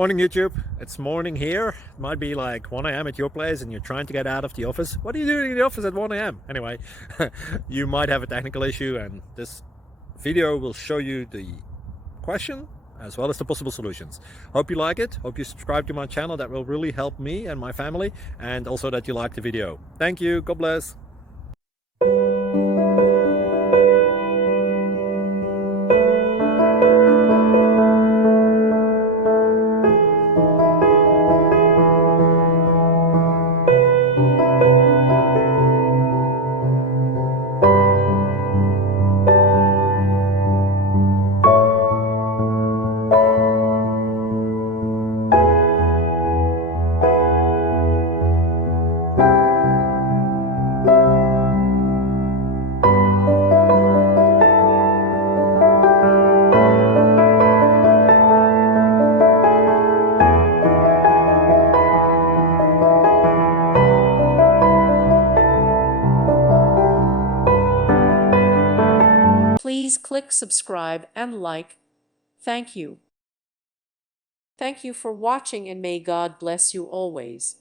Morning YouTube, it's morning here. It might be like 1 a.m. at your place and you're trying to get out of the office. What are you doing in the office at 1 a.m.? Anyway, you might have a technical issue and this video will show you the question as well as the possible solutions. Hope you like it, hope you subscribe to my channel. That will really help me and my family, and also that you like the video. Thank you, God bless. Please click subscribe and like. Thank you. Thank you for watching, and may God bless you always.